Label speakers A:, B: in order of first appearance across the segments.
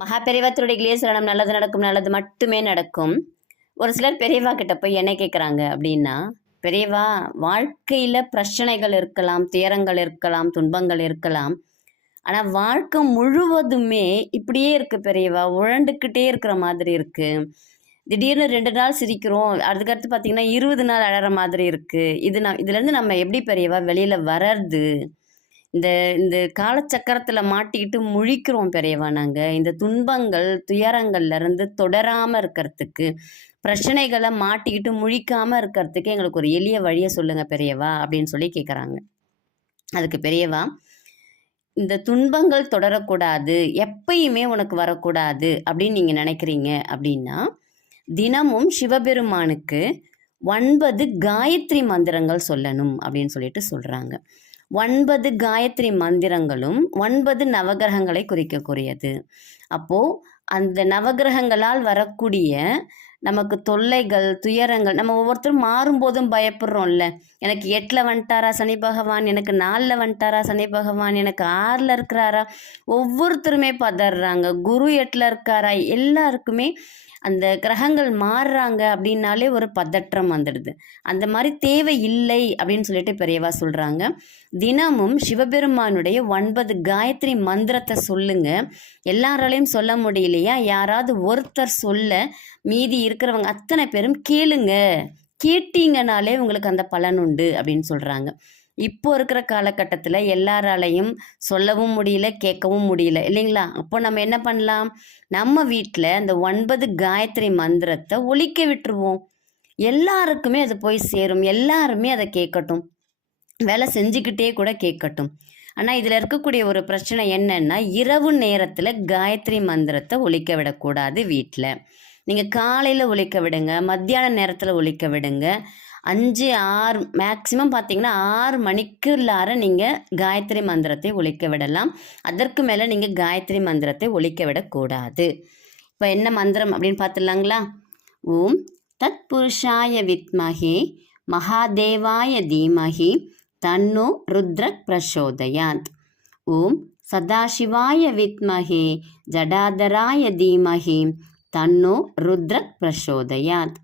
A: மகா பெரியவா திருடிகளே சரணம் நல்லது நடக்கும் நல்லது மட்டுமே நடக்கும். ஒரு சிலர் பெரியவா கிட்ட போய் என்ன கேட்குறாங்க அப்படின்னா பெரியவா வாழ்க்கையில் பிரச்சனைகள் இருக்கலாம் துயரங்கள் இருக்கலாம் துன்பங்கள் இருக்கலாம். ஆனால் வாழ்க்கை முழுவதுமே இப்படியே இருக்குது பெரியவா உழண்டுக்கிட்டே இருக்கிற மாதிரி இருக்குது திடீர்னு ரெண்டு நாள் சிரிக்கிறோம் அதுக்கடுத்து பார்த்தீங்கன்னா இருபது நாள் அழகிற மாதிரி இருக்குது இது நான் இதுலேருந்து நம்ம எப்படி பெரியவா வெளியில் வர்றது? இந்த இந்த காலச்சக்கரத்தில் மாட்டிக்கிட்டு முழிக்கிறோம் பெரியவா நாங்கள் இந்த துன்பங்கள் துயரங்கள்லேருந்து தொடராமல் இருக்கிறதுக்கு பிரச்சனைகளை மாட்டிக்கிட்டு முழிக்காமல் இருக்கிறதுக்கு எங்களுக்கு ஒரு எளிய வழியை சொல்லுங்கள் பெரியவா அப்படின்னு சொல்லி கேட்குறாங்க அதுக்கு பெரியவா இந்த துன்பங்கள் தொடரக்கூடாது எப்பயுமே உனக்கு வரக்கூடாது அப்படின்னு நீங்கள் நினைக்கிறீங்க அப்படின்னா தினமும் சிவபெருமானுக்கு ஒன்பது காயத்ரி மந்திரங்கள் சொல்லணும் அப்படின்னு சொல்லிட்டு சொல்கிறாங்க ஒன்பது காயத்ரி மந்திரங்களும் ஒன்பது நவகிரகங்களை குறிக்கக்கூடியது. அப்போது அந்த நவகிரகங்களால் வரக்கூடிய நமக்கு தொல்லைகள் துயரங்கள் நம்ம ஒவ்வொருத்தரும் மாறும்போதும் பயப்படுறோம்ல. எனக்கு எட்டில் வந்துட்டாரா சனி பகவான்? எனக்கு நாலில் வந்துட்டாரா சனி பகவான்? எனக்கு ஆறில் இருக்கிறாரா? ஒவ்வொருத்தருமே பதறாங்க. குரு எட்டில் இருக்காரா? எல்லாருக்குமே அந்த கிரகங்கள் மாறுறாங்க அப்படின்னாலே ஒரு பதற்றம் வந்துடுது. அந்த மாதிரி தேவை இல்லை அப்படின்னு சொல்லிட்டு பெரியவா சொல்கிறாங்க தினமும் சிவபெருமானுடைய ஒன்பது காயத்ரி மந்திரத்தை சொல்லுங்க. எல்லாராலையும் சொல்ல முடியலையா? யாராவது ஒருத்தர் சொல்ல மீதி இருக்கிறவங்க அத்தனை பேரும் கேளுங்க. கேட்டீங்கனாலே உங்களுக்கு அந்த பலன் உண்டு அப்படின்னு சொல்கிறாங்க இப்போ இருக்கிற காலகட்டத்தில் எல்லாராலையும் சொல்லவும் முடியல கேட்கவும் முடியல. இல்லைங்களா? அப்போ நம்ம என்ன பண்ணலாம்? நம்ம வீட்டில் அந்த ஒன்பது காயத்ரி மந்திரத்தை ஒழிக்க விட்டுருவோம். எல்லாருக்குமே அது போய் சேரும். எல்லாருமே அதை கேட்கட்டும். வேலை செஞ்சுக்கிட்டே கூட கேட்கட்டும். ஆனால் இதில் இருக்கக்கூடிய ஒரு பிரச்சனை என்னன்னா இரவு நேரத்தில் காயத்ரி மந்திரத்தை ஒழிக்க விடக்கூடாது வீட்டில் நீங்கள் காலையில் ஒழிக்க விடுங்க மத்தியான நேரத்தில் ஒழிக்க விடுங்க. அஞ்சு ஆறு மேக்சிமம் பார்த்தீங்கன்னா ஆறு மணிக்குள்ளார நீங்கள் காயத்ரி மந்திரத்தை ஒழிக்க விடலாம். அதற்கு மேலே நீங்கள் காயத்ரி மந்திரத்தை ஒழிக்க விடக்கூடாது. இப்போ என்ன மந்திரம் அப்படின்னு பார்த்துடலாங்களா ஓம் தத் புருஷாய வித்மஹே மகாதேவாய தீமஹி தன்னு ருத்ரக் பிரசோதயாத். ஓம் சதாசிவாய வித்மஹே ஜடாதராய தீமஹி तन्नो रुद्रः प्रचोदयात्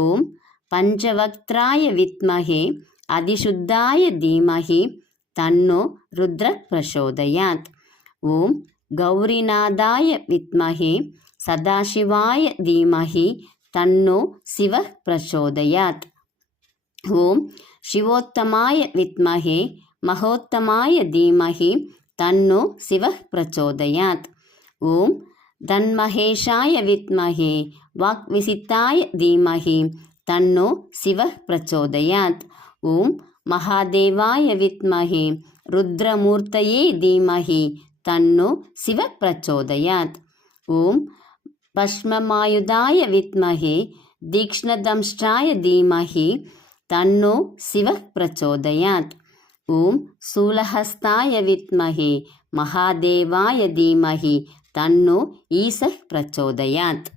A: ॐ पञ्चवक्त्राय विद्महे अधिशुद्धाय धीमहि तन्नो रुद्रः प्रचोदयात् ॐ गौरीनादाय विद्महे सदाशिवाय धीमहि तन्नो शिवः प्रचोदयात् ॐ शिवोत्तमाय विद्महे महोत्तमाय धीमहि तन्नो शिवः प्रचोदयात् ॐ न्महेशाय विद्महे वाक्विसिताय धीमहि तन्नो शिवः प्रचोदयात् ॐ महादेवाय विद्महे रुद्रमूर्तये धीमहि तन्नो शिवः प्रचोदयात् ॐ भक्ष्ममायुधाय विद्महे दीक्ष्णदंष्टाय धीमहि तन्नो शिवः प्रचोदयात् ॐ शूलहस्ताय विद्महे महादेवाय धीमहि தன்னோ ஈச பிரச்சோதயாத்.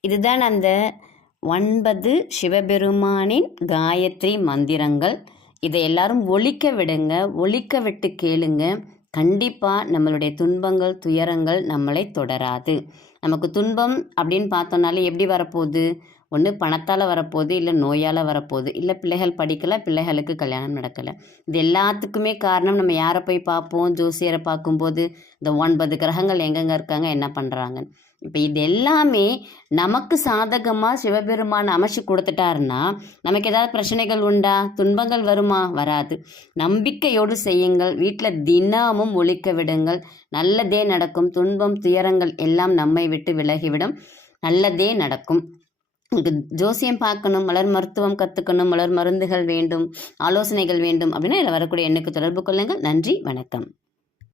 A: இதுதான் அந்த ஒன்பது சிவபெருமானின் காயத்ரி மந்திரங்கள். இதை எல்லாரும் ஒழிக்க விடுங்க ஒழிக்க விட்டு கேளுங்க. கண்டிப்பாக நம்மளுடைய துன்பங்கள் துயரங்கள் நம்மளை தொடராது. நமக்கு துன்பம் அப்படின்னு பார்த்தோன்னாலே எப்படி வரப்போகுது? ஒன்று பணத்தால் வரப்போகுது இல்லை நோயால் வரப்போகுது இல்லை பிள்ளைகள் படிக்கலை பிள்ளைகளுக்கு கல்யாணம் நடக்கலை. இது எல்லாத்துக்குமே காரணம் நம்ம யாரை போய் பார்ப்போம்? ஜோசியரை பார்க்கும்போது இந்த ஒன்பது கிரகங்கள் எங்கெங்கே இருக்காங்க என்ன பண்ணுறாங்க இப்போ இது எல்லாமே நமக்கு சாதகமாக சிவபெருமான் அமைச்சு கொடுத்துட்டாருன்னா நமக்கு ஏதாவது பிரச்சனைகள் உண்டா? துன்பங்கள் வருமா? வராது. நம்பிக்கையோடு செய்யுங்கள். வீட்டில் தினமும் ஒழிக்க விடுங்கள். நல்லதே நடக்கும். துன்பம் துயரங்கள் எல்லாம் நம்மை விட்டு விலகிவிடும். நல்லதே நடக்கும். உங்களுக்கு ஜோசியம் பார்க்கணும் மலர் மருத்துவம் கற்றுக்கணும் மலர் மருந்துகள் வேண்டும் ஆலோசனைகள் வேண்டும் அப்படின்னா இதில் வரக்கூடிய எண்ணுக்கு தொடர்பு கொள்ளுங்கள். நன்றி வணக்கம்.